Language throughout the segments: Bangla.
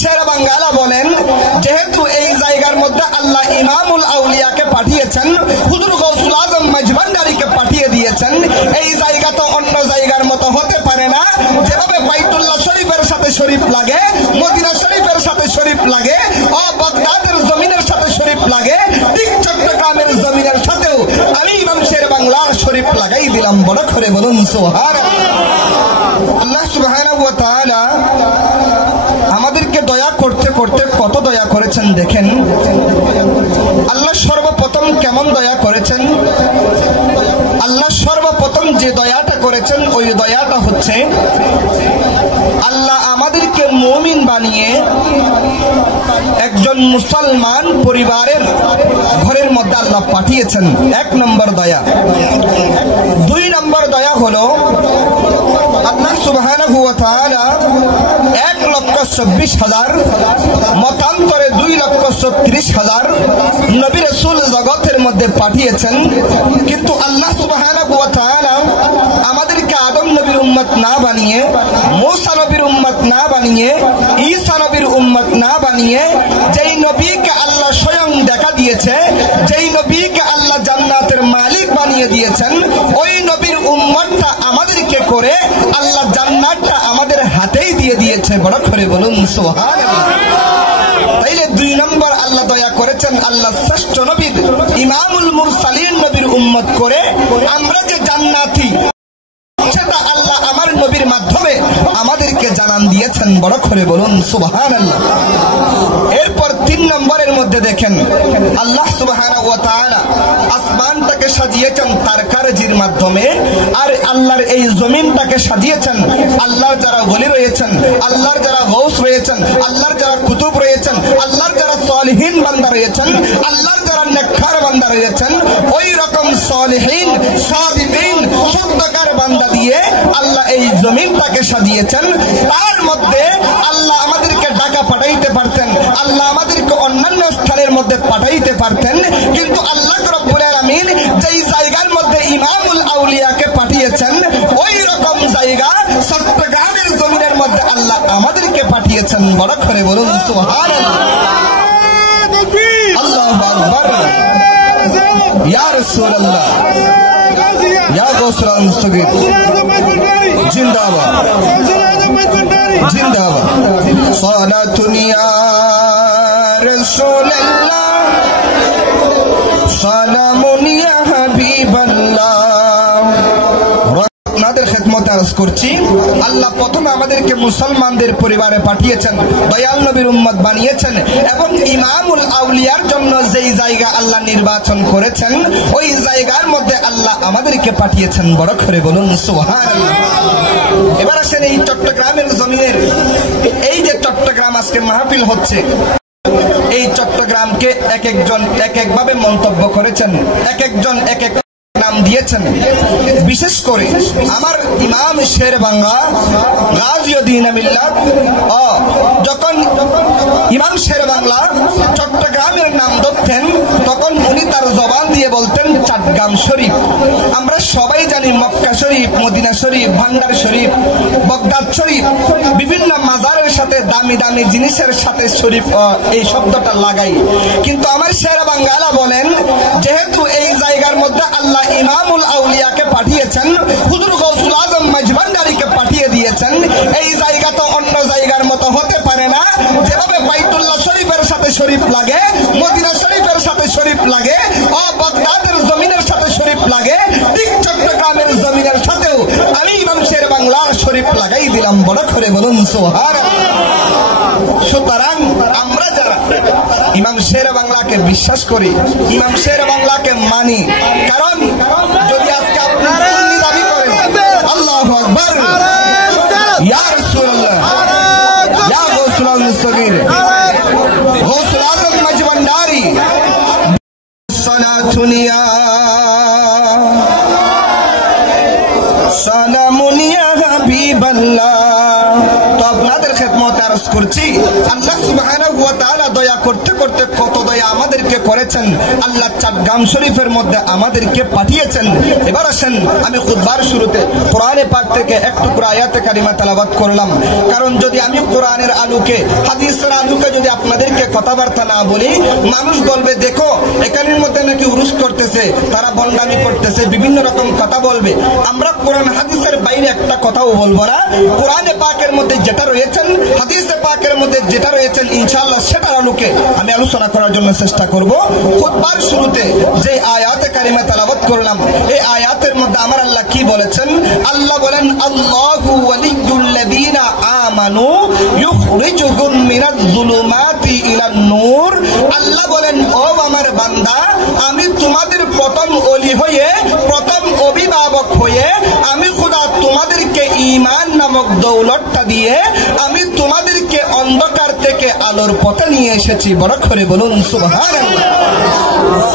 শের বাঙ্গালা বলেন, যেহেতু এই জায়গার মধ্যে আল্লাহ ইমামুল আউলিয়াকে পাঠিয়েছেন, হুজুর গৌসুল আজম মজভান্ডারিকে পাঠিয়ে দিয়েছেন, এই জায়গা তো অন্য জায়গার মতো হতে পারে না। যেভাবে বাইতুল্লাহ শরীফের সাথে শরীফ লাগে, মদিনা শরীফের সাথে শরীফ লাগে, ও বাগদাদের জমিনের সাথে শরীফ লাগে, ঠিক চট্টগ্রামের জমিনের সাথেও আমি ইমাম শের বাংলার শরীফ লাগাই দিলাম। বড় করে বলুন সুবহানাল্লাহ। আল্লাহ সুবহানাহু ওয়া তাআলা আমাদেরকে দয়া করতে করতে কত দয়া করেছেন দেখেন। আল্লাহ সর্বপ্রথম কেমন দয়া করেছেন? আল্লাহ সর্বপ্রথম যে দয়াটা করেছেন ওই দয়াটা হচ্ছে আল্লাহ আমাদেরকে মুমিন বানিয়ে একজন মুসলমান পরিবারের ঘরের মধ্যে আল্লাহ পাঠিয়েছেন। এক নম্বর দয়া। দুই নম্বর দয়া হলো আল্লাহ সুবহানাহু ওয়া তাআলা 1,26,000 মতান্তরে 2,36,000 নবী রাসূল জগতের মধ্যে পাঠিয়েছেন। কিন্তু আল্লাহ সুবহানাহু ওয়া তাআলা আমাদেরকে আদম নবীর উম্মত না বানিয়ে, মূসা নবীর উম্মত না বানিয়ে, ঈসা নবীর উম্মত না বানিয়ে, যেই নবীকে আল্লাহ স্বয়ং দেখা দিয়েছে, যেই নবীকে আল্লাহ জান্নাতের মালিক বানিয়ে দিয়েছেন, ওই নবীর উম্মতটা আমাদেরকে করে আল্লাহ জান্নাতটা আমাদের হাতেই দিয়ে দিয়েছে। বড় করে বলুন সুবহানাল্লাহ। তাইলে দুই নম্বর আল্লাহ দয়া করেছেন, আল্লাহ শ্রেষ্ঠ নবীর ইমামুল মুরসালিন নবীর উম্মত করে আমরা যে জান্নাতি সেটা আল্লাহ আমার নবীর মাধ্যমে আমাদেরকে জানান দিয়েছেন। বড় করে বলুন সুবহানাল্লাহ। এরপর তিন নম্বরের মধ্যে দেখেন আল্লাহ সুবহানাহু ওয়া তাআলা আসমানটাকে সাজিয়েছেন তারকারজির মাধ্যমে, আর আল্লাহর এই জমিনটাকে সাজিয়েছেন আল্লাহর যারা ওলি রয়েছেন, আল্লাহর যারা গৌস রয়েছেন, আল্লাহর যারা কুতুব রয়েছেন, আল্লাহর যারা সালিহিন বান্দা রয়েছেন, আল্লাহর যারা নেককার বান্দা রয়েছেন, ওই রকম সালিহিন সাদিকিন সত্যকার বান্দা দিয়ে আল্লাহ এই জমিনটাকে সাজিয়েছেন। তার মধ্যে আল্লাহ আমাদেরকে ঢাকা পাঠাইতে পারতেন, আল্লাহ আমাদেরকে অন্যান্য স্থানের মধ্যে পাঠাইতে পারতেন, কিন্তু আল্লাহ রাব্বুল আলামিন যেই জায়গার মধ্যে ইমামুল আউলিয়াকে পাঠিয়েছেন ওই রকম জায়গা চট্টগ্রামের জমিনের মধ্যে আল্লাহ আমাদেরকে পাঠিয়েছেন। বড় করে বলুন সুবহানাল্লাহ। আল্লাহু আকবার। ইয়া রাসূলুল্লাহ, ইয়া গৌসুল মুস্তাগীর জিন্দাবাদ, জিন্দাবাদ। সালাতুন ইয়া রাসূলুল্লাহ, সালামুন ইয়া হাবিবাল্লাহ। আপনাদের খেদমতে আরজ করছি, আল্লাহ প্রথমে আমাদেরকে মুসলমানদের পরিবারে পাঠিয়েছেন, দয়াল নবীর উম্মত বানিয়েছেন, এবং ইমামুল আউলিয়ার জন্য যেই জায়গা আল্লাহ নির্বাচন করেছেন ওই জায়গার মধ্যে আল্লাহ আমাদেরকে পাঠিয়েছেন। বড় করে বলুন সুবহানাল্লাহ। এবার আসেন এই চট্টগ্রামের জমিনের, এই যে চট্টগ্রাম আজকে মাহফিল হচ্ছে, এই চট্টগ্রামকে এক একজন এক একভাবে মন্তব্য করেছেন, এক একজন এক এক নাম দিয়েছেন। বিশেষ করে আমার ইমাম শের বাংলা গাজীউদ্দিন মিল্লাত যখন ইমাম শের বাংলা চট্টগ্রামের নাম ধরতেন তখন উনি তার জবান দিয়ে বলতেন চাটগ্রাম শরীফ। আমরা সবাই জানি মক্কা শরীফ, মদিনা শরীফ, ভান্ডার শরীফ, বাগদাদ শরীফ, বিভিন্ন মাজারের সাথে দামি দামি জিনিসের সাথে শরীফ এই শব্দটা লাগাই। কিন্তু আমার শের বাংলা বলেন, যেহেতু এই জায়গার মধ্যে আল্লাহ ইমামুল আউলিয়াকে পাঠিয়েছেন, হুজুর গৌসুল আজম মজভান্ডারিকে পাঠিয়ে দিয়েছেন, এই জায়গা তো অন্য জায়গার মতো হতে পারে না। যেভাবে বাইতুল্লাহ শরীফের সাথে শরীফ লাগে, মদিনা শরীফের সাথে শরীফ লাগে, ও বাগদাদের জমিনের সাথে শরীফ লাগে, ঠিক চট্টগ্রামের জমিনের সাথেও আমি ইমাম শের বাংলার শরীফ লাগাই দিলাম। বড় করে বলুন সুবহানাল্লাহ। সুতরাং আমরা যারা ইমাম শের বাংলাকে বিশ্বাস করি, ইমাম শের বাংলাকে মানি, কারণ যদি আজকে আপনি দাবি করেন আল্লাহু আকবার, ইয়া রাসূলুল্লাহ, ইয়া গৌসুল মুস্তাগীর, গৌসুল আজম মজভান্ডারি, সালাতুন ইয়া সালামুন ইয়া হাবিবাল্লাহ। তো আপনাদের খেদমতে আরজ করছি আল্লাহ সুবহানাহু ওয়া তাআলা দয়া করতে করতে কত দয়া আমাদেরকে করেছেন। আল্লাহ চাটগাম শরীফের মধ্যে আমাদেরকে পাঠিয়েছেন। এবার আসেন, আমি খুতবার শুরুতে কোরআনে পাক থেকে একটু আয়াতে কারিমা তেলাওয়াত করলাম, কারণ যদি আমি কোরআনের আলোকে হাদিসের আলোকে যদি আপনাদেরকে কথাবার্তা না বলি, মানুষ বলবে দেখো এখানের মধ্যে নাকি উরুস করতেছে, তারা বন্ডামি করতেছে, বিভিন্ন রকম কথা বলবে। আমরা কোরআন হাদিসের বাইরে একটা কথাও বলবো না। কোরআনে পাকের মধ্যে যেটা রয়েছেন, হাদিসে পাকের মধ্যে যেটা রয়েছেন, ইনশাআল্লাহ সেটার আলোকে আমি আলোচনা করার জন্য চেষ্টা করব। খুতবার শুরুতে যে আয়াতে কারিমা তেলাওয়াত করলাম, এই আয়াতের মধ্যে আমার আল্লাহ কি বলেছেন? আল্লাহ বলেন, আল্লাহু ওয়ালিয়ুল্লাযীনা আমানু ইউখরিজুহুম মিনাজ যুলুমাতি ইলান নূর। আল্লাহ বলেন, ও আমার বান্দা, আমি তোমাদের প্রথম ওলি হয়ে, প্রথম অভিভাবক হয়ে আমি খোদা তোমাদেরকে ঈমান নামক দৌলতটা দিয়ে আমি তোমাদেরকে অন্ধকার থেকে আলোর পথে নিয়ে এসেছি। বড় করে বলুন সুবহানাল্লাহ।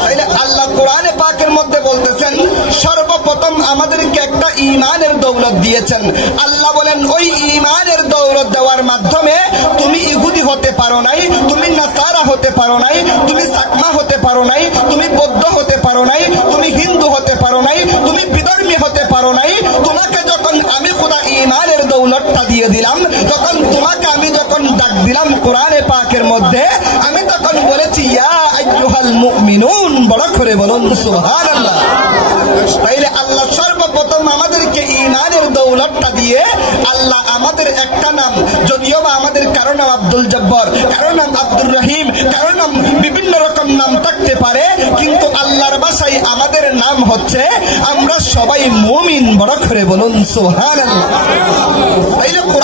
তাইলে আল্লাহ কোরআনে পাকের মধ্যে বলতেছেন সর্বপ্রথম আমাদেরকে একটা ঈমানের দৌলত দিয়েছেন। আল্লাহ বলেন ওই ঈমানের দৌলত দেওয়ার মাধ্যমে তুমি ইহুদি হতে পারো নাই, তুমি নাসারা হতে পারো নাই, তুমি চাকমা হতে পারো নাই, তুমি বৌদ্ধ হতে পারো নাই, তুমি হিন্দু হতে পারো নাই, তুমি বিধর্মী হতে পারো নাই। তোমাকে যখন আমি খোদা ঈমানের দৌলতটা দিয়ে দিলাম, তখন তোমাকে আমি যখন ডাক দিলাম কোরআনে পাকের মধ্যে, আমি তখন বলেছি ইয়া আইয়ুহাল মুমিনুন। বড় করে বলুন সুবহানাল্লাহ। তাইলে আল্লাহ সর্বপ্রথম আমাদেরকে ঈমানের দৌলতটা দিয়ে আল্লাহ আমাদের একটা নাম, যদিও বা আমাদের কারো নাম আব্দুল জব্বার, কারো নাম আব্দুর রহিম, কারো নাম বিভিন্ন রকম নাম থাকতে পারে, কিন্তু আল্লাহর ভাষায় আমাদের নাম হচ্ছে আমরা সবাই মুমিন। বড় করে বলুন সুবহানাল্লাহ। তাইলে কোরআন